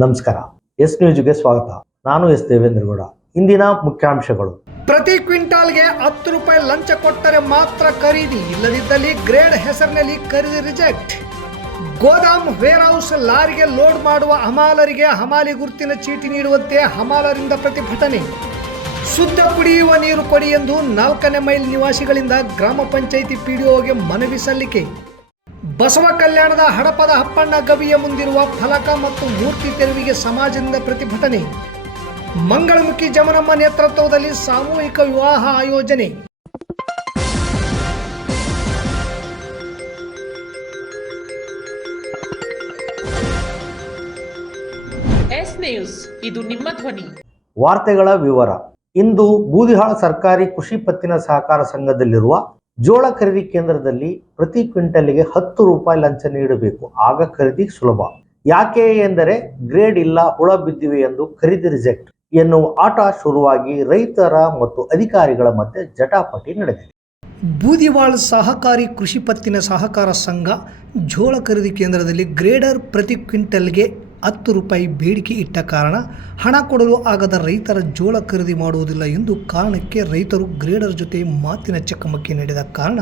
ನಮಸ್ಕಾರ. ಎಸ್ ನ್ಯೂಸ್ಗೆ ಸ್ವಾಗತ. ನಾನು ಎಸ್ ದೇವೇಂದ್ರಗೌಡ. ಇಂದಿನ ಮುಖ್ಯಾಂಶಗಳು. ಪ್ರತಿ ಕ್ವಿಂಟಾಲ್ಗೆ 10 ರೂಪಾಯಿ ಲಂಚ ಕೊಟ್ಟರೆ ಮಾತ್ರ ಖರೀದಿ, ಇಲ್ಲದಿದ್ದಲ್ಲಿ ಗ್ರೇಡ್ ಹೆಸರಿನಲ್ಲಿ ಖರೀದಿ ರಿಜೆಕ್ಟ್. ಗೋದಾಮ್ ವೇರ್ಹೌಸ್ ಲಾರಿಗೆ ಲೋಡ್ ಮಾಡುವ ಹಮಾಲರಿಗೆ ಹಮಾಲಿ ಗುರುತಿನ ಚೀಟಿ ನೀಡುವಂತೆ ಹಮಾಲರಿಂದ ಪ್ರತಿಭಟನೆ. ಶುದ್ಧ ಕುಡಿಯುವ ನೀರು ಕೊಡಿ ಎಂದು 4ನೇ ಮೈಲ್ ನಿವಾಸಿಗಳಿಂದ ಗ್ರಾಮ ಪಂಚಾಯಿತಿ ಪಿಡಿಒಗೆ ಮನವಿ ಸಲ್ಲಿಕೆ. ಬಸವ ಕಲ್ಯಾಣದ ಹಡಪದ ಅಪ್ಪಣ್ಣ ಗವಿಯ ಮುಂದಿರುವ ಫಲಕ ಮತ್ತು ಮೂರ್ತಿ ತೆರವಿಗೆ ಸಮಾಜದಿಂದ ಪ್ರತಿಭಟನೆ. ಮಂಗಳಮುಖಿ ಜಮನಮ್ಮ ನೇತೃತ್ವದಲ್ಲಿ ಸಾಮೂಹಿಕ ವಿವಾಹ ಆಯೋಜನೆ. ಎಸ್ ನ್ಯೂಸ್, ಇದು ನಿಮ್ಮ ಧ್ವನಿ. ವಾರ್ತೆಗಳ ವಿವರ. ಇಂದು ಬೂದಿಹಾಳ ಸರ್ಕಾರಿ ಕೃಷಿ ಪತ್ತಿನ ಸಹಕಾರ ಸಂಘದಲ್ಲಿರುವ ಜೋಳ ಖರೀದಿ ಕೇಂದ್ರದಲ್ಲಿ ಪ್ರತಿ ಕ್ವಿಂಟಲ್ಗೆ 10 ರೂಪಾಯಿ ಲಂಚ ನೀಡಬೇಕು, ಆಗ ಖರೀದಿ ಸುಲಭ. ಯಾಕೆ ಎಂದರೆ ಗ್ರೇಡ್ ಇಲ್ಲ, ಹುಳ ಬಿದ್ದಿವೆ ಎಂದು ಖರೀದಿ ರಿಜೆಕ್ಟ್ ಎನ್ನುವ ಆಟ ಶುರುವಾಗಿ ರೈತರ ಮತ್ತು ಅಧಿಕಾರಿಗಳ ಮಧ್ಯೆ ಜಟಾಪಟಿ ನಡೆದಿದೆ. ಬೂದಿವಾಳ ಸಹಕಾರಿ ಕೃಷಿ ಪತ್ತಿನ ಸಹಕಾರ ಸಂಘ ಜೋಳ ಖರೀದಿ ಕೇಂದ್ರದಲ್ಲಿ ಗ್ರೇಡರ್ ಪ್ರತಿ ಕ್ವಿಂಟಲ್ಗೆ 10 ರೂಪಾಯಿ ಬೇಡಿಕೆ ಇಟ್ಟ ಕಾರಣ ಹಣ ಕೊಡಲು ಆಗದ ರೈತರ ಜೋಳ ಖರೀದಿ ಮಾಡುವುದಿಲ್ಲ ಎಂದು ಕಾರಣಕ್ಕೆ ರೈತರು ಗ್ರೇಡರ್ ಜೊತೆ ಮಾತಿನ ಚಕಮಕಿ ನಡೆದ ಕಾರಣ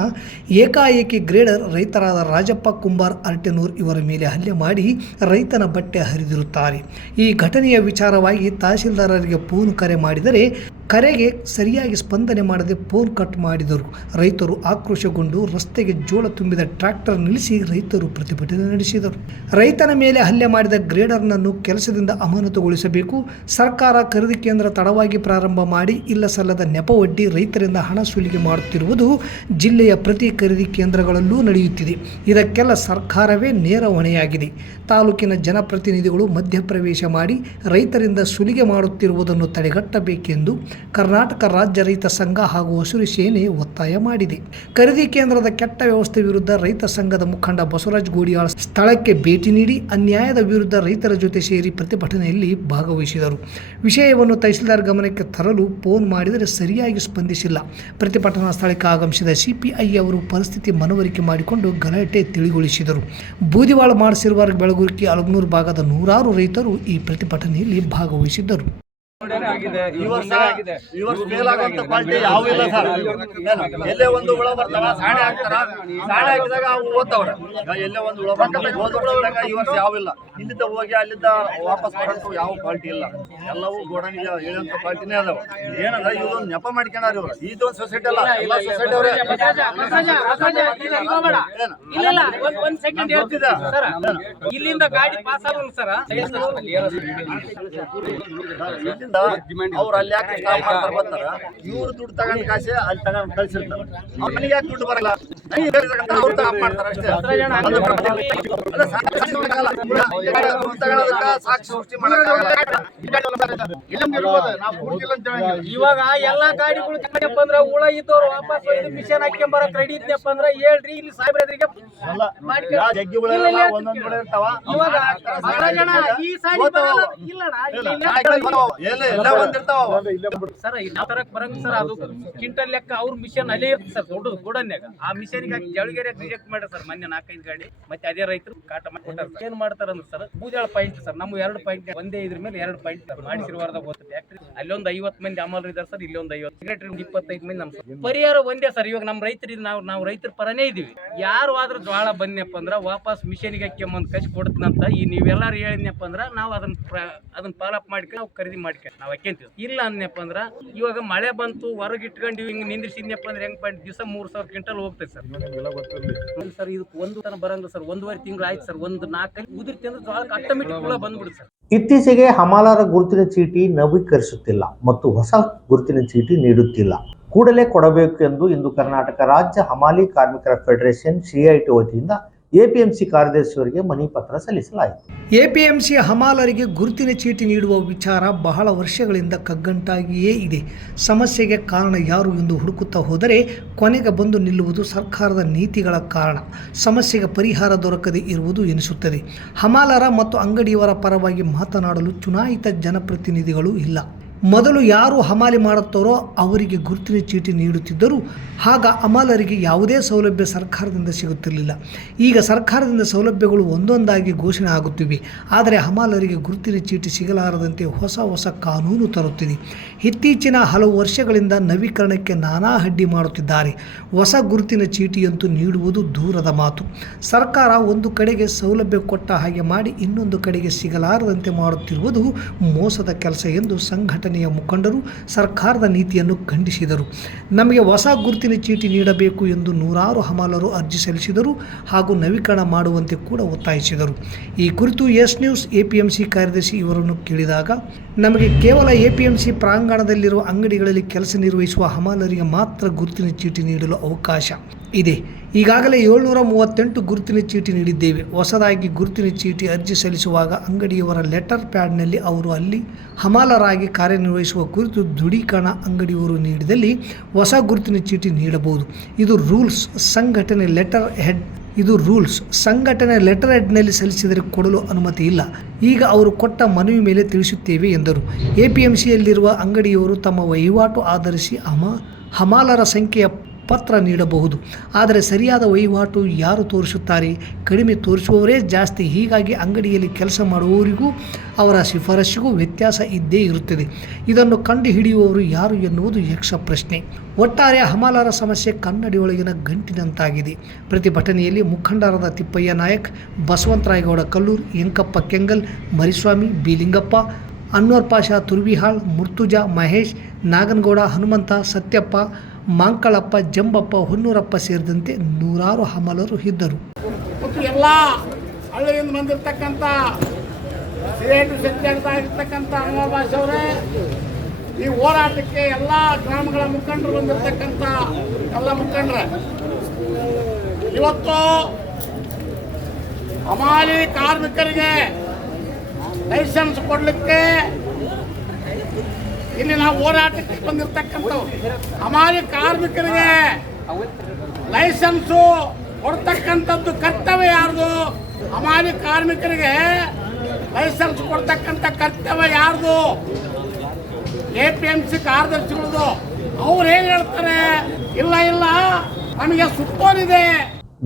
ಏಕಾಏಕಿ ಗ್ರೇಡರ್ ರೈತರಾದ ರಾಜಪ್ಪ ಕುಂಬಾರ್ ಅರಟೆನೂರ್ ಇವರ ಮೇಲೆ ಹಲ್ಲೆ ಮಾಡಿ ರೈತನ ಬಟ್ಟೆ ಹರಿದಿರುತ್ತಾರೆ. ಈ ಘಟನೆಯ ವಿಚಾರವಾಗಿ ತಹಶೀಲ್ದಾರರಿಗೆ ಫೋನ್ ಕರೆ ಮಾಡಿದರೆ ಕರೆಗೆ ಸರಿಯಾಗಿ ಸ್ಪಂದನೆ ಮಾಡದೆ ಫೋನ್ ಕಟ್ ಮಾಡಿದರು. ರೈತರು ಆಕ್ರೋಶಗೊಂಡು ರಸ್ತೆಗೆ ಜೋಳ ತುಂಬಿದ ಟ್ರ್ಯಾಕ್ಟರ್ ನಿಲ್ಲಿಸಿ ರೈತರು ಪ್ರತಿಭಟನೆ ನಡೆಸಿದರು. ರೈತನ ಮೇಲೆ ಹಲ್ಲೆ ಮಾಡಿದ ಗ್ರೇಡರ್ನನ್ನು ಕೆಲಸದಿಂದ ಅಮಾನತುಗೊಳಿಸಬೇಕು. ಸರ್ಕಾರ ಖರೀದಿ ಕೇಂದ್ರ ತಡವಾಗಿ ಪ್ರಾರಂಭ ಮಾಡಿ ಇಲ್ಲ ಸಲ್ಲದ ನೆಪ ಒಡ್ಡಿ ರೈತರಿಂದ ಹಣ ಸುಲಿಗೆ ಮಾಡುತ್ತಿರುವುದು ಜಿಲ್ಲೆಯ ಪ್ರತಿ ಖರೀದಿ ಕೇಂದ್ರಗಳಲ್ಲೂ ನಡೆಯುತ್ತಿದೆ. ಇದಕ್ಕೆಲ್ಲ ಸರ್ಕಾರವೇ ನೇರ ಹೊಣೆಯಾಗಿದೆ. ತಾಲೂಕಿನ ಜನಪ್ರತಿನಿಧಿಗಳು ಮಧ್ಯಪ್ರವೇಶ ಮಾಡಿ ರೈತರಿಂದ ಸುಲಿಗೆ ಮಾಡುತ್ತಿರುವುದನ್ನು ತಡೆಗಟ್ಟಬೇಕೆಂದು ಕರ್ನಾಟಕ ರಾಜ್ಯ ರೈತ ಸಂಘ ಹಾಗೂ ಹಸಿರು ಸೇನೆ ಒತ್ತಾಯ ಮಾಡಿದೆ. ಖರೀದಿ ಕೇಂದ್ರದ ಕೆಟ್ಟ ವ್ಯವಸ್ಥೆ ವಿರುದ್ಧ ರೈತ ಸಂಘದ ಮುಖಂಡ ಬಸವರಾಜ ಗೋಡಿಯಾಳ ಸ್ಥಳಕ್ಕೆ ಭೇಟಿ ನೀಡಿ ಅನ್ಯಾಯದ ವಿರುದ್ಧ ರೈತರ ಜೊತೆ ಸೇರಿ ಪ್ರತಿಭಟನೆಯಲ್ಲಿ ಭಾಗವಹಿಸಿದರು. ವಿಷಯವನ್ನು ತಹಶೀಲ್ದಾರ್ ಗಮನಕ್ಕೆ ತರಲು ಫೋನ್ ಮಾಡಿದರೆ ಸರಿಯಾಗಿ ಸ್ಪಂದಿಸಿಲ್ಲ. ಪ್ರತಿಭಟನಾ ಸ್ಥಳಕ್ಕೆ ಆಗಮಿಸಿದ ಸಿಪಿಐ ಅವರು ಪರಿಸ್ಥಿತಿ ಮನವರಿಕೆ ಮಾಡಿಕೊಂಡು ಗಲಾಟೆ ತಿಳಿಗೊಳಿಸಿದರು. ಬೂದಿವಾಳ ಮಾಡಿಸಿರುವ ಬೆಳಗುರ್ಕಿ ಅಲಗನೂರು ಭಾಗದ ನೂರಾರು ರೈತರು ಈ ಪ್ರತಿಭಟನೆಯಲ್ಲಿ ಭಾಗವಹಿಸಿದ್ದರು. ಈ ವರ್ಷ ಫೇಲ್ ಆಗುವಂತ ಕ್ವಾಲಿಟಿ ಯಾವ ಇಲ್ಲ ಸರ್. ಎಲ್ಲೇ ಒಂದು ಹುಳ ಬರ್ತಾವ, ಸಾಣೆ ಹಾಕ್ತಾರ, ಸಾಣೆ ಹಾಕಿದಾಗ ಅವು ಓದ್ತಾವ್ರ. ಎಲ್ಲೇ ಒಂದು ಹುಳ ಬರ್ತಾಗ ಈ ವರ್ಷ ಯಾವಿಲ್ಲ. ಇಲ್ಲಿಂದ ಹೋಗಿ ಅಲ್ಲಿಂದ ವಾಪಸ್ ಬರೋದು ಯಾವ ಕ್ವಾಲಿಟಿ ಇಲ್ಲ. ಎಲ್ಲವೂ ಗೋಡನಿಗೆ ಹೇಳುವಂತ ಕ್ವಾಲಿಟಿನೇ ಅದಾವ. ಏನಂದ್ರೆ ಇದೊಂದು ನೆಪ ಮಾಡ್ಕೊಂಡಾರ ಇವ್ರು. ಇದೊಂದು ಸೊಸೈಟಿ ಅಲ್ಲ, ಎಲ್ಲ ಸೊಸೈಟಿ ಅವರೇ. ಇಲ್ಲಿಂದ ಗಾಡಿ ಪಾಸ್ ಆಗಲ್ಲ ಸರ್. ಅವ್ರು ಅಲ್ಲಿ ಯಾಕೆ ಸ್ಟಾಪ್ ಮಾಡ್ತಾರೆ ಬರ್ತಾರ, ಇವ್ರು ದುಡ್ಡು ತಗೊಂಡ್ ಕಾಸೆ ಅಲ್ಲಿ ತಗೊಂಡ್ ಕಳ್ಸಿರ್ತಾರೆ. ಅವ್ರ ಮನೆಗೆ ಯಾಕೆ ದುಡ್ಡು ಬರಲ್ಲ, ಅವ್ರು ಸ್ಟಾಪ್ ಮಾಡ್ತಾರೆ ಅಷ್ಟೇ. ಸಾಕ್ಷಿ ಸೃಷ್ಟಿ ಮಾಡಕ್ಕಾಗಲ್ಲ. ಇವಾಗ ಎಲ್ಲಾ ಗಾಡಿಗಳು ಬಂದ್ರ ಹುಳ ಇದ್ದವ್ರು ವಾಪಸ್ ಮಿಷನ್ ಹಾಕ್ಯಂಬರಕ್ ರೆಡಿ ಇದ್ನಪ್ಪ ಅಂದ್ರ ಹೇಳ್ರಿ, ಇಲ್ಲಿ ಸಾಹೇಬ್ರಿಗೆ ಜಗ್ಗಿ ಒಂದೊಂದ್ ಕಡೆ ಇರ್ತಾವ. ಇವಾಗ ಈ ಸಾಡಿ ಸರ್ ತರಕ್ ಬರಂಗ ಸರ್. ಅದು ಕ್ವಿಂಟಲ್ ಲೆಕ್ಕ ಅವ್ರ ಮಿಷನ್ ಅಲ್ಲೇ ಇರ್ತದೆ ಸರ್, ದೊಡ್ಡ ಗೋಡನ್ಯಾಗ. ಆ ಮಿಷನ್ಗೆ ಹಾಕಿ ಜಳಗೇರಿ ರಿಜೆಕ್ಟ್ ಮಾಡ್ಯಾರ ಸರ್ ಮೊನ್ನೆ 4-5 ಗಾಡಿ. ಮತ್ತೆ ಅದೇ ರೈತರು ಕಾಟ ಮಾಡಿ ಕೊಟ್ಟಾರ. ಏನ್ ಮಾಡ್ತಾರ ಅಂದ್ರೆ ಸರ್, ಬೂದಿಯಾಳ ಪಾಯಿಂಟ್ ಸರ್, ನಮ್ಮ 2 ಪಾಯಿಂಟ್ ಒಂದೇ ಇದ್ರ ಮೇಲೆ 2 ಪಾಯಿಂಟ್ ಸರ್ ಮಾಡಿಸಿರುವಾರ್ದಾಗ ಹೋಗ್ತದೆ ಫ್ಯಾಕ್ಟ್ರಿ. ಅಲ್ಲೊಂದು 50 ಮಂದಿ ಅಮಲ್ ಇದಾರೆ ಸರ್, ಇಲ್ಲೊಂದು 50 ಸೆಕ್ರೆಟರಿ 25 ಮಂದಿ ನಮ್ಮ ಪರಿಹಾರ ಒಂದೇ ಸರ್. ಇವಾಗ ನಮ್ಮ ರೈತರಿಗೆ ನಾವು ರೈತರ ಪರನೇ ಇದೀವಿ. ಯಾರು ಆದ್ರೂ ಜ್ವಾಳ ಬಂದ್ನಪ್ಪ ಅಂದ್ರ ವಾಪಸ್ ಮಿಷನ್ಗೆ ಹಾಕ್ಯಂಬಂದ್ ಕಚ್ ಕೊಡ್ತನಂತ ಈ ನೀವೆಲ್ಲಾರು ಹೇಳಿದ್ನಪ್ಪ ಅಂದ್ರ ನಾವು ಅದನ್ನ ಫಾಲೋಅಪ್ ಮಾಡ್ಕೊಂಡು ನಾವು ಖರೀದಿ ಮಾಡ್ಕೊಂಡು ನಾವು ಹಾಕ್ಯಂತೀವಿ. ಇಲ್ಲ ಅಂದ್ನಪ್ಪ ಅಂದ್ರ ಇವಾಗ ಮಳೆ ಬಂತು ಹೊರಗೆ ಇಟ್ಕೊಂಡು ಹಿಂಗ್ ನಿಂದ್ರಿಸಿದ್ನಪ್ಪ ಅಂದ್ರೆ ಹೆಂಗ್ ಪಾಯಿಂಟ್ ದಿವಸ 3000 ಕ್ವಿಂಟಲ್ ಹೋಗ್ತದೆ ಸರ್. ಸರ್ ಇದಕ್ಕೆ ಒಂದು ತನ ಬರಂಗ ಸರ್, 1.5 ತಿಂಗಳು ಆಯ್ತು ಸರ್. ಒಂದು 4 ಉದುರ್ತಿ ಅಂದ್ರೆ ಜ್ವಾಳಕ್ಕೆ ಆಟೋಮೆಟಿಕ್ ಕೂಡ ಬಂದ್ಬಿಡುತ್ತೆ ಸರ್. ಇತ್ತೀಚೆಗೆ ಹಮಾಲರ ಗುರುತಿನ ಚೀಟಿ ನವೀಕರಿಸುತ್ತಿಲ್ಲ ಮತ್ತು ಹೊಸ ಗುರುತಿನ ಚೀಟಿ ನೀಡುತ್ತಿಲ್ಲ. ಕೂಡಲೇ ಕೊಡಬೇಕು ಎಂದು ಇಂದು ಕರ್ನಾಟಕ ರಾಜ್ಯ ಹಮಾಲಿ ಕಾರ್ಮಿಕರ ಫೆಡರೇಷನ್ ಸಿಐಟಿ ವತಿಯಿಂದ ಎಪಿಎಂಸಿ ಕಾರ್ಯದರ್ಶಿಯವರಿಗೆ ಮನವಿ ಪತ್ರ ಸಲ್ಲಿಸಲಾಯಿತು. ಎಪಿಎಂಸಿ ಹಮಾಲರಿಗೆ ಗುರುತಿನ ಚೀಟಿ ನೀಡುವ ವಿಚಾರ ಬಹಳ ವರ್ಷಗಳಿಂದ ಕಗ್ಗಂಟಾಗಿಯೇ ಇದೆ. ಸಮಸ್ಯೆಗೆ ಕಾರಣ ಯಾರು ಎಂದು ಹುಡುಕುತ್ತಾ ಹೋದರೆ ಕೊನೆಗೆ ಬಂದು ನಿಲ್ಲುವುದು ಸರ್ಕಾರದ ನೀತಿಗಳ ಕಾರಣ. ಸಮಸ್ಯೆಗೆ ಪರಿಹಾರ ದೊರಕದೇ ಇರುವುದು ಎನಿಸುತ್ತದೆ. ಹಮಾಲರ ಮತ್ತು ಅಂಗಡಿಯವರ ಪರವಾಗಿ ಮಾತನಾಡಲು ಚುನಾಯಿತ ಜನಪ್ರತಿನಿಧಿಗಳು ಇಲ್ಲ. ಮೊದಲು ಯಾರು ಹಮಾಲಿ ಮಾಡುತ್ತಾರೋ ಅವರಿಗೆ ಗುರುತಿನ ಚೀಟಿ ನೀಡುತ್ತಿದ್ದರು. ಆಗ ಹಮಾಲರಿಗೆ ಯಾವುದೇ ಸೌಲಭ್ಯ ಸರ್ಕಾರದಿಂದ ಸಿಗುತ್ತಿರಲಿಲ್ಲ. ಈಗ ಸರ್ಕಾರದಿಂದ ಸೌಲಭ್ಯಗಳು ಒಂದೊಂದಾಗಿ ಘೋಷಣೆ ಆಗುತ್ತಿವೆ. ಆದರೆ ಹಮಾಲರಿಗೆ ಗುರುತಿನ ಚೀಟಿ ಸಿಗಲಾರದಂತೆ ಹೊಸ ಕಾನೂನು ತರುತ್ತಿದೆ. ಇತ್ತೀಚಿನ ಹಲವು ವರ್ಷಗಳಿಂದ ನವೀಕರಣಕ್ಕೆ ನಾನಾ ಅಡ್ಡಿ ಮಾಡುತ್ತಿದ್ದಾರೆ. ಹೊಸ ಗುರುತಿನ ಚೀಟಿಯಂತೂ ನೀಡುವುದು ದೂರದ ಮಾತು. ಸರ್ಕಾರ ಒಂದು ಕಡೆಗೆ ಸೌಲಭ್ಯ ಕೊಟ್ಟ ಹಾಗೆ ಮಾಡಿ ಇನ್ನೊಂದು ಕಡೆಗೆ ಸಿಗಲಾರದಂತೆ ಮಾಡುತ್ತಿರುವುದು ಮೋಸದ ಕೆಲಸ ಎಂದು ಸಂಘಟನೆಯ ಮುಖಂಡರು ಸರ್ಕಾರದ ನೀತಿಯನ್ನು ಖಂಡಿಸಿದರು. ನಮಗೆ ಹೊಸ ಗುರುತಿನ ಚೀಟಿ ನೀಡಬೇಕು ಎಂದು ನೂರಾರು ಹಮಾಲರು ಅರ್ಜಿ ಸಲ್ಲಿಸಿದರು ಹಾಗೂ ನವೀಕರಣ ಮಾಡುವಂತೆ ಕೂಡ ಒತ್ತಾಯಿಸಿದರು. ಈ ಕುರಿತು ಎಸ್ ನ್ಯೂಸ್ ಎಪಿಎಂಸಿ ಕಾರ್ಯದರ್ಶಿ ಇವರನ್ನು ಕೇಳಿದಾಗ, ನಮಗೆ ಕೇವಲ ಎಪಿಎಂಸಿ ಪ್ರಾಂಗಣದಲ್ಲಿರುವ ಅಂಗಡಿಗಳಲ್ಲಿ ಕೆಲಸ ನಿರ್ವಹಿಸುವ ಹಮಾಲರಿಗೆ ಮಾತ್ರ ಗುರುತಿನ ಚೀಟಿ ನೀಡಲು ಅವಕಾಶ ಇದೆ. ಈಗಾಗಲೇ 738 ಗುರುತಿನ ಚೀಟಿ ನೀಡಿದ್ದೇವೆ. ಹೊಸದಾಗಿ ಗುರುತಿನ ಚೀಟಿ ಅರ್ಜಿ ಸಲ್ಲಿಸುವಾಗ ಅಂಗಡಿಯವರ ಲೆಟರ್ ಪ್ಯಾಡ್ನಲ್ಲಿ ಅವರು ಅಲ್ಲಿ ಹಮಾಲರಾಗಿ ಕಾರ್ಯನಿರ್ವಹಿಸುವ ಕುರಿತು ದೃಢೀಕರಣ ಅಂಗಡಿಯವರು ನೀಡಿದಲ್ಲಿ ಹೊಸ ಗುರುತಿನ ಚೀಟಿ ನೀಡಬಹುದು. ಇದು ರೂಲ್ಸ್. ಸಂಘಟನೆ ಲೆಟರ್ ಹೆಡ್ನಲ್ಲಿ ಸಲ್ಲಿಸಿದರೆ ಕೊಡಲು ಅನುಮತಿ ಇಲ್ಲ. ಈಗ ಅವರು ಕೊಟ್ಟ ಮನವಿ ಮೇಲೆ ತಿಳಿಸುತ್ತೇವೆ ಎಂದರು. ಎಪಿಎಂಸಿಯಲ್ಲಿರುವ ಅಂಗಡಿಯವರು ತಮ್ಮ ವಹಿವಾಟು ಆಧರಿಸಿ ಹಮಾಲರ ಸಂಖ್ಯೆಯ ಪತ್ರ ನೀಡಬಹುದು. ಆದರೆ ಸರಿಯಾದ ವಹಿವಾಟು ಯಾರು ತೋರಿಸುತ್ತಾರೆ? ಕಡಿಮೆ ತೋರಿಸುವವರೇ ಜಾಸ್ತಿ. ಹೀಗಾಗಿ ಅಂಗಡಿಯಲ್ಲಿ ಕೆಲಸ ಮಾಡುವವರಿಗೂ ಅವರ ಶಿಫಾರಸ್ಸಿಗೂ ವ್ಯತ್ಯಾಸ ಇದ್ದೇ ಇರುತ್ತದೆ. ಇದನ್ನು ಕಂಡುಹಿಡಿಯುವವರು ಯಾರು ಎನ್ನುವುದು ಯಕ್ಷ ಪ್ರಶ್ನೆ. ಒಟ್ಟಾರೆ ಹಮಾಲರ ಸಮಸ್ಯೆ ಕನ್ನಡಿಯೊಳಗಿನ ಗಂಟಿನಂತಾಗಿದೆ. ಪ್ರತಿಭಟನೆಯಲ್ಲಿ ಮುಖಂಡರಾದ ತಿಪ್ಪಯ್ಯ ನಾಯಕ್, ಬಸವಂತರಾಯಗೌಡ ಕಲ್ಲೂರ್, ಯಂಕಪ್ಪ ಕೆಂಗಲ್, ಮರಿಸ್ವಾಮಿ, ಬಿಲಿಂಗಪ್ಪ, ಅನ್ವರ್ ಪಾಷಾ ತುರ್ವಿಹಾಳ್, ಮುರ್ತುಜಾ, ಮಹೇಶ್, ನಾಗನಗೌಡ, ಹನುಮಂತ, ಸತ್ಯಪ್ಪ, ಮಾಂಕಳಪ್ಪ, ಜಂಬಪ್ಪ, ಹೊನ್ನೂರಪ್ಪ ಸೇರಿದಂತೆ ನೂರಾರು ಹಮಾಲರು ಇದ್ದರು. ಮತ್ತು ಎಲ್ಲ ಹಳ್ಳಿಯಿಂದ ಬಂದಿರತಕ್ಕಂಥ ಸಿರೇಟು ಸತ್ಯಾಗಿರ್ತಕ್ಕಂಥ ಅನ್ವರ್ ಭಾಷೆ ಅವರೇ, ಈ ಹೋರಾಟಕ್ಕೆ ಎಲ್ಲ ಗ್ರಾಮಗಳ ಮುಖಂಡರು ಬಂದಿರತಕ್ಕಂಥ ಎಲ್ಲ ಮುಖಂಡರೇ, ಇವತ್ತು ಹಮಾಲಿ ಕಾರ್ಮಿಕರಿಗೆ ಲೈಸೆನ್ಸ್ ಕೊಡಲಿಕ್ಕೆ ಇಲ್ಲಿ ನಾವು ಹೋರಾಟಕ್ಕೆ ಬಂದಿರತಕ್ಕಂಥವ್ರು. ಹಮಾಲಿ ಕಾರ್ಮಿಕರಿಗೆ ಲೈಸೆನ್ಸು ಕೊಡ್ತಕ್ಕಂಥದ್ದು ಕರ್ತವ್ಯ ಯಾರ್ದು? ಹಮಾಲಿ ಕಾರ್ಮಿಕರಿಗೆ ಲೈಸೆನ್ಸ್ ಕೊಡ್ತಕ್ಕಂಥ ಕರ್ತವ್ಯ ಯಾರ್ದು? ಎಪಿಎಂಸಿ ಕಾರ್ಯದರ್ಶಿಗಳದು. ಅವ್ರು ಏನು ಹೇಳ್ತಾರೆ? ಇಲ್ಲ ನಮಗೆ ಸುತ್ತೋರಿದೆ.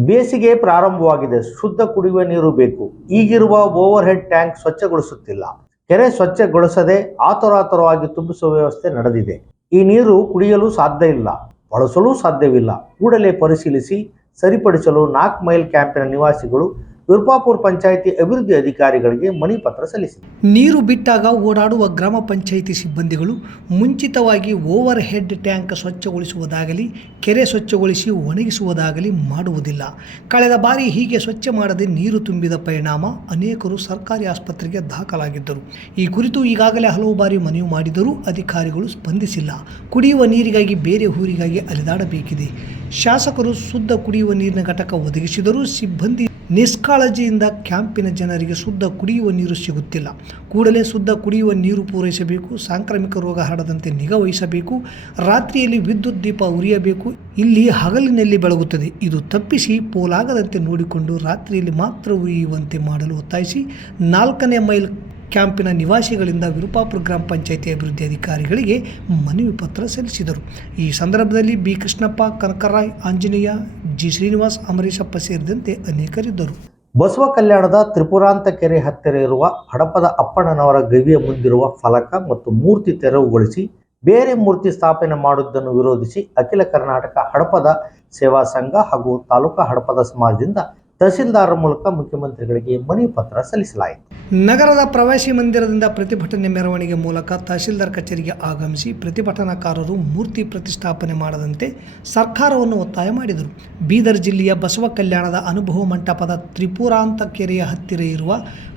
ಬೇಸಿಗೆ ಪ್ರಾರಂಭವಾಗಿದೆ. ಶುದ್ಧ ಕುಡಿಯುವ ನೀರು ಬೇಕು. ಈಗಿರುವ ಓವರ್ ಹೆಡ್ ಟ್ಯಾಂಕ್ ಸ್ವಚ್ಛಗೊಳಿಸುತ್ತಿಲ್ಲ. ಕೆರೆ ಸ್ವಚ್ಛಗೊಳಿಸದೆ ಆತುರಾತುರವಾಗಿ ತುಂಬಿಸುವ ವ್ಯವಸ್ಥೆ ನಡೆದಿದೆ. ಈ ನೀರು ಕುಡಿಯಲು ಸಾಧ್ಯ ಇಲ್ಲ, ಬಳಸಲು ಸಾಧ್ಯವಿಲ್ಲ. ಕೂಡಲೇ ಪರಿಶೀಲಿಸಿ ಸರಿಪಡಿಸಲು 4 ಮೈಲ್ ಕ್ಯಾಂಪಿನ ನಿವಾಸಿಗಳು ವಿರುಪಾಪುರ ಪಂಚಾಯಿತಿ ಅಭಿವೃದ್ಧಿ ಅಧಿಕಾರಿಗಳಿಗೆ ಮನವಿ ಪತ್ರ ಸಲ್ಲಿಸಿದರು. ನೀರು ಬಿಟ್ಟಾಗ ಓಡಾಡುವ ಗ್ರಾಮ ಪಂಚಾಯಿತಿ ಸಿಬ್ಬಂದಿಗಳು ಮುಂಚಿತವಾಗಿ ಓವರ್ ಹೆಡ್ ಟ್ಯಾಂಕ್ ಸ್ವಚ್ಛಗೊಳಿಸುವುದಾಗಲಿ ಕೆರೆ ಸ್ವಚ್ಛಗೊಳಿಸಿ ಒಣಗಿಸುವುದಾಗಲಿ ಮಾಡುವುದಿಲ್ಲ. ಕಳೆದ ಬಾರಿ ಹೀಗೆ ಸ್ವಚ್ಛ ಮಾಡದೆ ನೀರು ತುಂಬಿದ ಪರಿಣಾಮ ಅನೇಕರು ಸರ್ಕಾರಿ ಆಸ್ಪತ್ರೆಗೆ ದಾಖಲಾಗಿದ್ದರು. ಈ ಕುರಿತು ಈಗಾಗಲೇ ಹಲವು ಬಾರಿ ಮನವಿ ಮಾಡಿದರೂ ಅಧಿಕಾರಿಗಳು ಸ್ಪಂದಿಸಿಲ್ಲ. ಕುಡಿಯುವ ನೀರಿಗಾಗಿ ಬೇರೆ ಊರಿಗಾಗಿ ಅಲೆದಾಡಬೇಕಿದೆ. ಶಾಸಕರು ಶುದ್ಧ ಕುಡಿಯುವ ನೀರಿನ ಘಟಕ ಒದಗಿಸಿದರೂ ಸಿಬ್ಬಂದಿ ನಿಷ್ಕಾಳಜಿಯಿಂದ ಕ್ಯಾಂಪಿನ ಜನರಿಗೆ ಶುದ್ಧ ಕುಡಿಯುವ ನೀರು ಸಿಗುತ್ತಿಲ್ಲ. ಕೂಡಲೇ ಶುದ್ಧ ಕುಡಿಯುವ ನೀರು ಪೂರೈಸಬೇಕು. ಸಾಂಕ್ರಾಮಿಕ ರೋಗ ಹರಡದಂತೆ ನಿಗಾ ವಹಿಸಬೇಕು. ರಾತ್ರಿಯಲ್ಲಿ ವಿದ್ಯುತ್ ದೀಪ ಉರಿಯಬೇಕು. ಇಲ್ಲಿ ಹಗಲಿನಲ್ಲಿ ಬೆಳಗುತ್ತದೆ. ಇದು ತಪ್ಪಿಸಿ ಪೋಲಾಗದಂತೆ ನೋಡಿಕೊಂಡು ರಾತ್ರಿಯಲ್ಲಿ ಮಾತ್ರ ಉರಿಯುವಂತೆ ಮಾಡಲು ಒತ್ತಾಯಿಸಿ 4ನೇ ಮೈಲ್ ಕ್ಯಾಂಪಿನ ನಿವಾಸಿಗಳಿಂದ ವಿರುಪಾಪುರ ಗ್ರಾಮ ಪಂಚಾಯಿತಿ ಅಭಿವೃದ್ಧಿ ಅಧಿಕಾರಿಗಳಿಗೆ ಮನವಿ ಪತ್ರ ಸಲ್ಲಿಸಿದರು. ಈ ಸಂದರ್ಭದಲ್ಲಿ ಬಿ ಕೃಷ್ಣಪ್ಪ, ಕನಕರಾಯ್, ಆಂಜನೇಯ, ಜಿ ಶ್ರೀನಿವಾಸ್, ಅಮರೇಶಪ್ಪ ಸೇರಿದಂತೆ ಅನೇಕರಿದ್ದರು. ಬಸವ ಕಲ್ಯಾಣದ ತ್ರಿಪುರಾಂತ ಕೆರೆ ಹತ್ತಿರ ಇರುವ ಹಡಪದ ಅಪ್ಪಣ್ಣನವರ ಗವಿಯ ಮುಂದಿರುವ ಫಲಕ ಮತ್ತು ಮೂರ್ತಿ ತೆರವುಗೊಳಿಸಿ ಬೇರೆ ಮೂರ್ತಿ ಸ್ಥಾಪನೆ ಮಾಡುವುದನ್ನು ವಿರೋಧಿಸಿ ಅಖಿಲ ಕರ್ನಾಟಕ ಹಡಪದ ಸೇವಾ ಸಂಘ ಹಾಗೂ ತಾಲೂಕಾ ಹಡಪದ ಸಮಾಜದಿಂದ ತಹಸೀಲ್ದಾರ್ ಮೂಲಕ ಮುಖ್ಯಮಂತ್ರಿಗಳಿಗೆ ಮನವಿ ಪತ್ರ ಸಲ್ಲಿಸಲಾಯಿತು. ನಗರದ ಪ್ರವಾಸಿ ಮಂದಿರದಿಂದ ಪ್ರತಿಭಟನೆ ಮೆರವಣಿಗೆ ಮೂಲಕ ತಹಸೀಲ್ದಾರ್ ಕಚೇರಿಗೆ ಆಗಮಿಸಿ ಪ್ರತಿಭಟನಾಕಾರರು ಮೂರ್ತಿ ಪ್ರತಿಷ್ಠಾಪನೆ ಮಾಡದಂತೆ ಸರ್ಕಾರವನ್ನು ಒತ್ತಾಯ ಮಾಡಿದರು. ಬೀದರ್ ಜಿಲ್ಲೆಯ ಬಸವ ಕಲ್ಯಾಣದ ಅನುಭವ ಮಂಟಪದ ತ್ರಿಪುರಾಂತ ಕೆರೆಯ ಹತ್ತಿರ ಇರುವ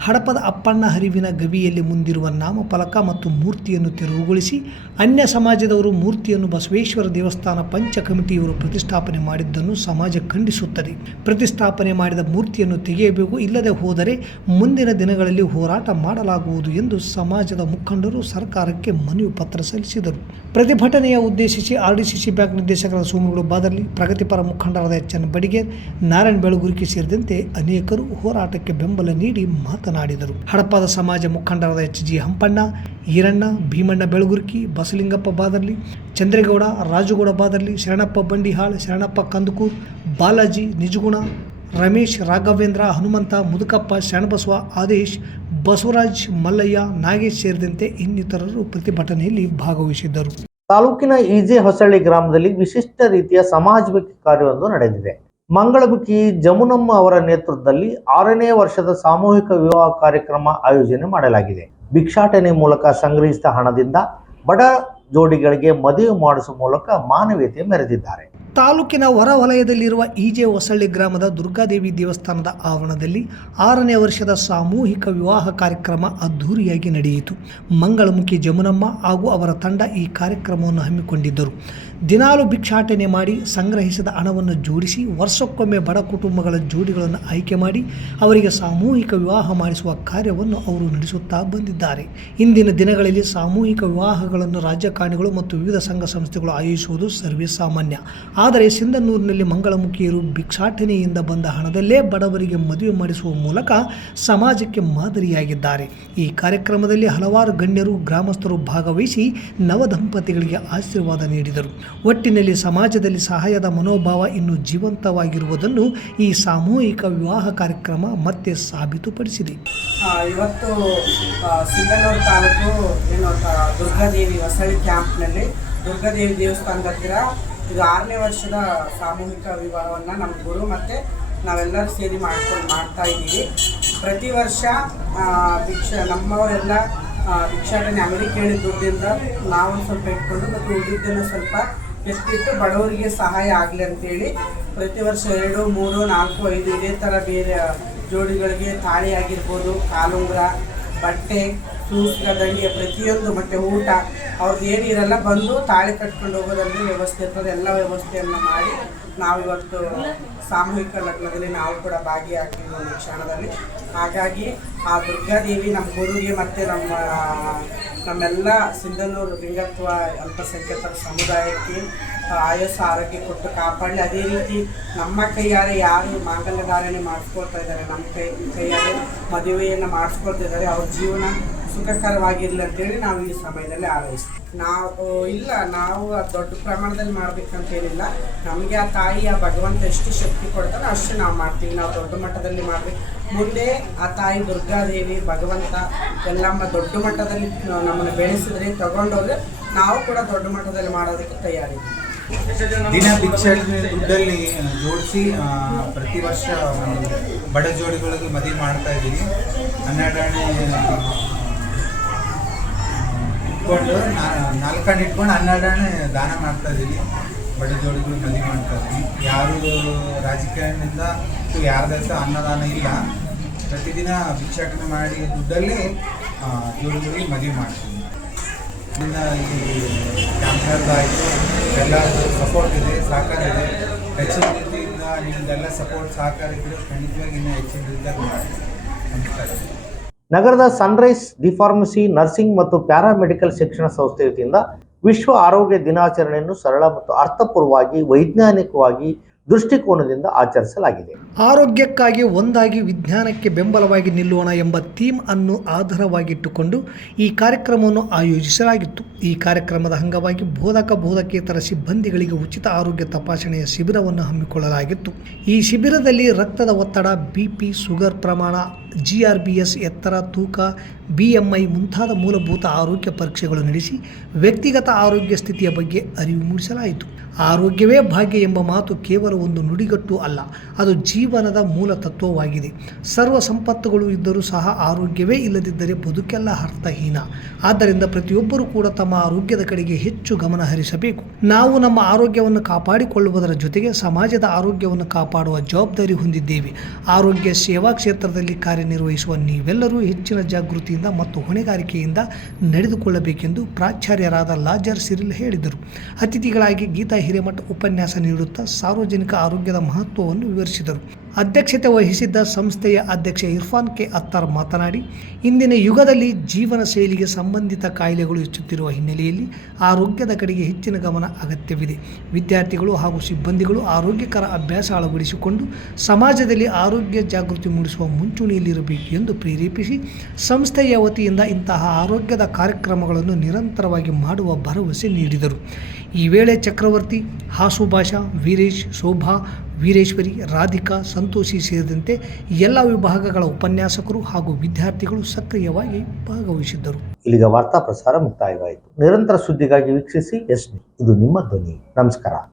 ಹಡಪದ ಅಪ್ಪಣ್ಣ ಹರಿವಿನ ಗವಿಯಲ್ಲಿ ಮುಂದಿರುವ ನಾಮಫಲಕ ಮತ್ತು ಮೂರ್ತಿಯನ್ನು ತೆರವುಗೊಳಿಸಿ ಅನ್ಯ ಸಮಾಜದವರು ಮೂರ್ತಿಯನ್ನು ಬಸವೇಶ್ವರ ದೇವಸ್ಥಾನ ಪಂಚ ಕಮಿಟಿಯವರು ಪ್ರತಿಷ್ಠಾಪನೆ ಮಾಡಿದ್ದನ್ನು ಸಮಾಜ ಖಂಡಿಸುತ್ತದೆ. ಪ್ರತಿಷ್ಠಾಪನೆ ಮಾಡಿದ ಮೂರ್ತಿಯನ್ನು ತೆಗೆಯಬೇಕು. ಇಲ್ಲದೆ ಹೋದರೆ ಮುಂದಿನ ದಿನಗಳಲ್ಲಿ ಹೋರಾಟ ಮಾಡಲಾಗುವುದು ಎಂದು ಸಮಾಜದ ಮುಖಂಡರು ಸರ್ಕಾರಕ್ಕೆ ಮನವಿ ಪತ್ರ ಸಲ್ಲಿಸಿದರು. ಪ್ರತಿಭಟನೆಯ ಉದ್ದೇಶಿಸಿ RDCC ಬ್ಯಾಂಕ್ ನಿರ್ದೇಶಕರಾದ ಸೋಮಗೌಡ ಬಾದರ್ಲಿ, ಪ್ರಗತಿಪರ ಮುಖಂಡರಾದ HN ಬಡಿಗೇರ್, ನಾರಾಯಣ ಬೆಳಗುರ್ಕಿ ಸೇರಿದಂತೆ ಅನೇಕರು ಹೋರಾಟಕ್ಕೆ ಬೆಂಬಲ ನೀಡಿ ಮಾತನಾಡಿದರು. ಹಡಪದ ಸಮಾಜ ಮುಖಂಡರಾದ HG ಹಂಪಣ್ಣ, ಈರಣ್ಣ, ಭೀಮಣ್ಣ ಬೆಳಗುರ್ಕಿ, ಬಸಲಿಂಗಪ್ಪ ಬಾದರ್ಲಿ, ಚಂದ್ರೇಗೌಡ, ರಾಜುಗೌಡ ಬಾದರ್ಲಿ, ಶರಣಪ್ಪ ಬಂಡಿಹಾಳ್, ಶರಣಪ್ಪ ಕಂದಕೂರ್, ಬಾಲಾಜಿ, ನಿಜಗುಣ, ರಮೇಶ್, ರಾಘವೇಂದ್ರ, ಹನುಮಂತ, ಮುದುಕಪ್ಪ, ಶರಣಬಸವ, ಆದೇಶ್, ಬಸವರಾಜ್, ಮಲ್ಲಯ್ಯ, ನಾಗೇಶ್ ಸೇರಿದಂತೆ ಇನ್ನಿತರರು ಪ್ರತಿಭಟನೆಯಲ್ಲಿ ಭಾಗವಹಿಸಿದ್ದರು. ತಾಲೂಕಿನ ಈಜೆ ಹೊಸಳ್ಳಿ ಗ್ರಾಮದಲ್ಲಿ ವಿಶಿಷ್ಟ ರೀತಿಯ ಸಮಾಜಮುಖಿ ಕಾರ್ಯವೊಂದು ನಡೆದಿದೆ. ಮಂಗಳಮುಖಿ ಜಮುನಮ್ಮ ಅವರ ನೇತೃತ್ವದಲ್ಲಿ 6ನೇ ವರ್ಷದ ಸಾಮೂಹಿಕ ವಿವಾಹ ಕಾರ್ಯಕ್ರಮ ಆಯೋಜನೆ ಮಾಡಲಾಗಿದೆ. ಭಿಕ್ಷಾಟನೆ ಮೂಲಕ ಸಂಗ್ರಹಿಸಿದ ಹಣದಿಂದ ಬಡ ಜೋಡಿಗಳಿಗೆ ಮದುವೆ ಮಾಡಿಸುವ ಮೂಲಕ ಮಾನವೀಯತೆ ಮೆರೆದಿದ್ದಾರೆ. ತಾಲೂಕಿನ ಹೊರವಲಯದಲ್ಲಿರುವ ಈಜೆ ಹೊಸಳ್ಳಿ ಗ್ರಾಮದ ದುರ್ಗಾದೇವಿ ದೇವಸ್ಥಾನದ ಆವರಣದಲ್ಲಿ 6ನೇ ವರ್ಷದ ಸಾಮೂಹಿಕ ವಿವಾಹ ಕಾರ್ಯಕ್ರಮ ಅದ್ಧೂರಿಯಾಗಿ ನಡೆಯಿತು. ಮಂಗಳಮುಖಿ ಜಮುನಮ್ಮ ಹಾಗೂ ಅವರ ತಂಡ ಈ ಕಾರ್ಯಕ್ರಮವನ್ನು ಹಮ್ಮಿಕೊಂಡಿದ್ದರು. ದಿನಾಲು ಭಿಕ್ಷಾಟನೆ ಮಾಡಿ ಸಂಗ್ರಹಿಸಿದ ಹಣವನ್ನು ಜೋಡಿಸಿ ವರ್ಷಕ್ಕೊಮ್ಮೆ ಬಡ ಕುಟುಂಬಗಳ ಜೋಡಿಗಳನ್ನು ಆಯ್ಕೆ ಮಾಡಿ ಅವರಿಗೆ ಸಾಮೂಹಿಕ ವಿವಾಹ ಮಾಡಿಸುವ ಕಾರ್ಯವನ್ನು ಅವರು ನಡೆಸುತ್ತಾ ಬಂದಿದ್ದಾರೆ. ಇಂದಿನ ದಿನಗಳಲ್ಲಿ ಸಾಮೂಹಿಕ ವಿವಾಹಗಳನ್ನು ರಾಜಕಾರಣಿಗಳು ಮತ್ತು ವಿವಿಧ ಸಂಘ ಸಂಸ್ಥೆಗಳು ಆಯೋಜಿಸುವುದು ಸರ್ವೇ ಸಾಮಾನ್ಯ. ಆದರೆ ಸಿಂಧನೂರಿನಲ್ಲಿ ಮಂಗಳಮುಖಿಯರು ಭಿಕ್ಷಾಟನೆಯಿಂದ ಬಂದ ಹಣದಲ್ಲೇ ಬಡವರಿಗೆ ಮದುವೆ ಮಾಡಿಸುವ ಮೂಲಕ ಸಮಾಜಕ್ಕೆ ಮಾದರಿಯಾಗಿದ್ದಾರೆ. ಈ ಕಾರ್ಯಕ್ರಮದಲ್ಲಿ ಹಲವಾರು ಗಣ್ಯರು, ಗ್ರಾಮಸ್ಥರು ಭಾಗವಹಿಸಿ ನವದಂಪತಿಗಳಿಗೆ ಆಶೀರ್ವಾದ ನೀಡಿದರು. ಒಟ್ಟಿನಲ್ಲಿ ಸಮಾಜದಲ್ಲಿ ಸಹಾಯದ ಮನೋಭಾವ ಇನ್ನೂ ಜೀವಂತವಾಗಿರುವುದನ್ನು ಈ ಸಾಮೂಹಿಕ ವಿವಾಹ ಕಾರ್ಯಕ್ರಮ ಮತ್ತೆ ಸಾಬೀತುಪಡಿಸಿದೆ. ಇವತ್ತು ಸಿಂಧನೂರು ತಾಲೂಕು ದುರ್ಗಾದೇವಿ ಹೊಸಳ್ಳಿ ಕ್ಯಾಂಪ್ನಲ್ಲಿ ದುರ್ಗಾದೇವಿ ದೇವಸ್ಥಾನದ ಹತ್ತಿರ ಇದು 6ನೇ ವರ್ಷದ ಸಾಮೂಹಿಕ ವಿವಾಹವನ್ನು ನಮ್ಮ ಗುರು ಮತ್ತು ನಾವೆಲ್ಲರೂ ಸೇರಿ ಮಾಡ್ತಾ ಇದ್ದೀವಿ. ಪ್ರತಿ ವರ್ಷ ನಮ್ಮವರೆಲ್ಲ ಭಿಕ್ಷಾಟನೆ ಅಂಗಡಿ ಕೇಳಿದ ದುಡ್ಡಿಂದ ನಾವು ಸ್ವಲ್ಪ ಇಟ್ಕೊಂಡು ಮತ್ತು ಉಳಿದಿದ್ದನ್ನು ಸ್ವಲ್ಪ ಎತ್ತಿಟ್ಟು ಬಡವರಿಗೆ ಸಹಾಯ ಆಗಲಿ ಅಂತೇಳಿ ಪ್ರತಿ ವರ್ಷ 2, 3, 4, 5 ಇದೇ ಥರ ಬೇರೆ ಜೋಡಿಗಳಿಗೆ ತಾಳಿ ಆಗಿರ್ಬೋದು, ಕಾಲುಂಗುರ, ಬಟ್ಟೆ, ಸೂಸ್ಕ, ದಂಡಿಗೆ ಪ್ರತಿಯೊಂದು ಮತ್ತು ಊಟ ಅವ್ರದ್ದು ಏನಿರಲ್ಲ ಬಂದು ತಾಳಿ ಕಟ್ಕೊಂಡು ಹೋಗೋದಂದ್ರೆ ವ್ಯವಸ್ಥೆ ಇರ್ತದೆ. ಎಲ್ಲ ವ್ಯವಸ್ಥೆಯನ್ನು ಮಾಡಿ ನಾವಿವತ್ತು ಸಾಮೂಹಿಕ ಲಗ್ನದಲ್ಲಿ ನಾವು ಕೂಡ ಭಾಗಿಯಾಗ್ತೀವಿ ಒಂದು ಕ್ಷಣದಲ್ಲಿ. ಹಾಗಾಗಿ ಆ ದುರ್ಗಾದೇವಿ ನಮ್ಮ ಗುರುಗೆ ಮತ್ತು ನಮ್ಮೆಲ್ಲ ಸಿಂಧನೂರು ಲಿಂಗತ್ವ ಅಲ್ಪಸಂಖ್ಯಾತರ ಸಮುದಾಯಕ್ಕೆ ಆಯಸ್ಸು ಆರೋಗ್ಯ ಕೊಟ್ಟು ಕಾಪಾಡಲಿ. ಅದೇ ರೀತಿ ನಮ್ಮ ಕೈಯಾರೆ ಯಾರು ಮಾಂಗಲ್ಯ ಧಾರಣೆ ಮಾಡಿಸ್ಕೊಳ್ತಾ ಇದ್ದಾರೆ, ನಮ್ಮ ಕೈಯಾರೆ ಮದುವೆಯನ್ನು ಮಾಡಿಸ್ಕೊಳ್ತಾ ಇದ್ದಾರೆ, ಅವ್ರ ಜೀವನ ಸುಖಕರವಾಗಿರಲಿ ಅಂತೇಳಿ ನಾವು ಈ ಸಮಯದಲ್ಲಿ ಹಾರೈಸ್ತೀವಿ. ನಾವು ದೊಡ್ಡ ಪ್ರಮಾಣದಲ್ಲಿ ಮಾಡಬೇಕಂತೇನಿಲ್ಲ. ನಮಗೆ ಆ ತಾಯಿ, ಆ ಭಗವಂತ ಎಷ್ಟು ಶಕ್ತಿ ಕೊಡ್ತಾನೆ ಅಷ್ಟು ನಾವು ಮಾಡ್ತೀವಿ. ನಾವು ದೊಡ್ಡ ಮಟ್ಟದಲ್ಲಿ ಮಾಡಬೇಕು. ಮುಂದೆ ಆ ತಾಯಿ ದುರ್ಗಾದೇವಿ, ಭಗವಂತ, ಎಲ್ಲಮ್ಮ ದೊಡ್ಡ ಮಟ್ಟದಲ್ಲಿ ನಮ್ಮನ್ನು ಬೆಳೆಸಿದ್ರೆ, ತಗೊಂಡೋದ್ರೆ ನಾವು ಕೂಡ ದೊಡ್ಡ ಮಟ್ಟದಲ್ಲಿ ಮಾಡೋದಕ್ಕೆ ತಯಾರಿದ್ದೀವಿ. ದಿನ ಭಿಕ್ಷಾಟನೆ ದುಡ್ಡಲ್ಲಿ ಜೋಡಿಸಿ ಪ್ರತಿ ವರ್ಷ ಬಡ ಜೋಡಿಗಳಿಗೆ ಮದುವೆ ಮಾಡ್ತಾ ಇದ್ದೀವಿ. 12 ಇಟ್ಕೊಂಡು 4 ಇಟ್ಕೊಂಡು 12 ದಾನ ಮಾಡ್ತಾ ಇದ್ದೀವಿ. ಬಡ ಜೋಡಿಗಳು ಮದುವೆ ಮಾಡ್ತಾ ಇದ್ದೀವಿ. ಯಾರು ರಾಜಕೀಯದಿಂದ ಯಾರ್ದಷ್ಟು ಅನ್ನದಾನ ಇಲ್ಲ. ಪ್ರತಿದಿನ ಭಿಕ್ಷಾಟನೆ ಮಾಡಿ ದುಡ್ಡಲ್ಲಿ ಜೋಡಿಗಳಿಗೆ ಮದುವೆ ಮಾಡ್ತೀವಿ. ಇದರಿಂದ ಈ ಕ್ಯಾಂಪರ್ದು ಆಯಿತು, ಎಲ್ಲರದ್ದು ಸಪೋರ್ಟ್ ಇದೆ, ಸಹಕಾರ ಇದೆ. ಹೆಚ್ಚಿನ ರೀತಿಯಿಂದ ನಿಮ್ಮದೆಲ್ಲ ಸಪೋರ್ಟ್ ಸಹಕಾರ ಇದ್ದರೆ ಖಂಡಿತವಾಗಿ ಇನ್ನೂ ಹೆಚ್ಚಿನ ರೀತಿಯಾಗಿ ಮಾಡಿ. ನಮಸ್ಕಾರ. ನಗರದ ಸನ್ರೈಸ್ ಡಿಫಾರ್ಮಸಿ, ನರ್ಸಿಂಗ್ ಮತ್ತು ಪ್ಯಾರಾಮೆಡಿಕಲ್ ಶಿಕ್ಷಣ ಸಂಸ್ಥೆ ವತಿಯಿಂದ ವಿಶ್ವ ಆರೋಗ್ಯ ದಿನಾಚರಣೆಯನ್ನು ಸರಳ ಮತ್ತು ಅರ್ಥಪೂರ್ವವಾಗಿ, ವೈಜ್ಞಾನಿಕವಾಗಿ ದೃಷ್ಟಿಕೋನದಿಂದ ಆಚರಿಸಲಾಗಿದೆ. ಆರೋಗ್ಯಕ್ಕಾಗಿ ಒಂದಾಗಿ ವಿಜ್ಞಾನಕ್ಕೆ ಬೆಂಬಲವಾಗಿ ನಿಲ್ಲೋಣ ಎಂಬ ಥೀಮ್ ಅನ್ನು ಆಧಾರವಾಗಿಟ್ಟುಕೊಂಡು ಈ ಕಾರ್ಯಕ್ರಮವನ್ನು ಆಯೋಜಿಸಲಾಗಿತ್ತು. ಈ ಕಾರ್ಯಕ್ರಮದ ಅಂಗವಾಗಿ ಬೋಧಕೇತರ ಸಿಬ್ಬಂದಿಗಳಿಗೆ ಉಚಿತ ಆರೋಗ್ಯ ತಪಾಸಣೆಯ ಶಿಬಿರವನ್ನು ಹಮ್ಮಿಕೊಳ್ಳಲಾಗಿತ್ತು. ಈ ಶಿಬಿರದಲ್ಲಿ ರಕ್ತದ ಒತ್ತಡ, BP, ಶುಗರ್ ಪ್ರಮಾಣ, GRBS, ಎತ್ತರ, ತೂಕ, BMI ಮುಂತಾದ ಮೂಲಭೂತ ಆರೋಗ್ಯ ಪರೀಕ್ಷೆಗಳು ನಡೆಸಿ ವ್ಯಕ್ತಿಗತ ಆರೋಗ್ಯ ಸ್ಥಿತಿಯ ಬಗ್ಗೆ ಅರಿವು ಮೂಡಿಸಲಾಯಿತು. ಆರೋಗ್ಯವೇ ಭಾಗ್ಯ ಎಂಬ ಮಾತು ಕೇವಲ ಒಂದು ನುಡಿಗಟ್ಟು ಅಲ್ಲ, ಅದು ಜೀವನದ ಮೂಲ ತತ್ವವಾಗಿದೆ. ಸರ್ವ ಸಂಪತ್ತುಗಳು ಇದ್ದರೂ ಸಹ ಆರೋಗ್ಯವೇ ಇಲ್ಲದಿದ್ದರೆ ಬದುಕೆಲ್ಲ ಅರ್ಥಹೀನ. ಆದ್ದರಿಂದ ಪ್ರತಿಯೊಬ್ಬರೂ ಕೂಡ ತಮ್ಮ ಆರೋಗ್ಯದ ಕಡೆಗೆ ಹೆಚ್ಚು ಗಮನ ಹರಿಸಬೇಕು. ನಾವು ನಮ್ಮ ಆರೋಗ್ಯವನ್ನು ಕಾಪಾಡಿಕೊಳ್ಳುವುದರ ಜೊತೆಗೆ ಸಮಾಜದ ಆರೋಗ್ಯವನ್ನು ಕಾಪಾಡುವ ಜವಾಬ್ದಾರಿ ಹೊಂದಿದ್ದೇವೆ. ಆರೋಗ್ಯ ಸೇವಾ ಕ್ಷೇತ್ರದಲ್ಲಿ ಕಾರ್ಯನಿರ್ವಹಿಸುವ ನೀವೆಲ್ಲರೂ ಹೆಚ್ಚಿನ ಜಾಗೃತಿಯಿಂದ ಮತ್ತು ಹೊಣೆಗಾರಿಕೆಯಿಂದ ನಡೆದುಕೊಳ್ಳಬೇಕೆಂದು ಪ್ರಾಚಾರ್ಯರಾದ ಲಾಜರ್ ಸಿರಿಲ್ ಹೇಳಿದರು. ಅತಿಥಿಗಳಾಗಿ ಗೀತಾ ಹಿರೇಮಠ ಉಪನ್ಯಾಸ ನೀಡುತ್ತಾ ಸಾರ್ವಜನಿಕ ಆರೋಗ್ಯದ ಮಹತ್ವವನ್ನು ವಿವರಿಸಿದರು. ಅಧ್ಯಕ್ಷತೆ ವಹಿಸಿದ್ದ ಸಂಸ್ಥೆಯ ಅಧ್ಯಕ್ಷ ಇರ್ಫಾನ್ ಕೆ ಅತ್ತಾರ್ ಮಾತನಾಡಿ, ಇಂದಿನ ಯುಗದಲ್ಲಿ ಜೀವನ ಶೈಲಿಗೆ ಸಂಬಂಧಿತ ಕಾಯಿಲೆಗಳು ಹೆಚ್ಚುತ್ತಿರುವ ಹಿನ್ನೆಲೆಯಲ್ಲಿ ಆರೋಗ್ಯದ ಕಡೆಗೆ ಹೆಚ್ಚಿನ ಗಮನ ಅಗತ್ಯವಿದೆ. ವಿದ್ಯಾರ್ಥಿಗಳು ಹಾಗೂ ಸಿಬ್ಬಂದಿಗಳು ಆರೋಗ್ಯಕರ ಅಭ್ಯಾಸ ಅಳವಡಿಸಿಕೊಂಡು ಸಮಾಜದಲ್ಲಿ ಆರೋಗ್ಯ ಜಾಗೃತಿ ಮೂಡಿಸುವ ಮುಂಚೂಣಿಯಲ್ಲಿರಬೇಕು ಎಂದು ಪ್ರೇರೇಪಿಸಿ ಸಂಸ್ಥೆಯ ವತಿಯಿಂದ ಇಂತಹ ಆರೋಗ್ಯದ ಕಾರ್ಯಕ್ರಮಗಳನ್ನು ನಿರಂತರವಾಗಿ ಮಾಡುವ ಭರವಸೆ ನೀಡಿದರು. ಈ ವೇಳೆ ಚಕ್ರವರ್ತಿ, ಹಾಸುಭಾಷಾ, ವೀರೇಶ್, ಶೋಭಾ, ವೀರೇಶ್ವರಿ, ರಾಧಿಕಾ, ಸಂತೋಷಿ ಸೇರಿದಂತೆ ಎಲ್ಲ ವಿಭಾಗಗಳ ಉಪನ್ಯಾಸಕರು ಹಾಗೂ ವಿದ್ಯಾರ್ಥಿಗಳು ಸಕ್ರಿಯವಾಗಿ ಭಾಗವಹಿಸಿದ್ದರು. ಇಲ್ಲಿಗ ವಾರ್ತಾ ಪ್ರಸಾರ ಮುಕ್ತಾಯವಾಯಿತು. ನಿರಂತರ ಸುದ್ದಿಗಾಗಿ ವೀಕ್ಷಿಸಿ ಎಸ್ ನ್ಯೂಸ್. ಇದು ನಿಮ್ಮ ಧ್ವನಿ. ನಮಸ್ಕಾರ.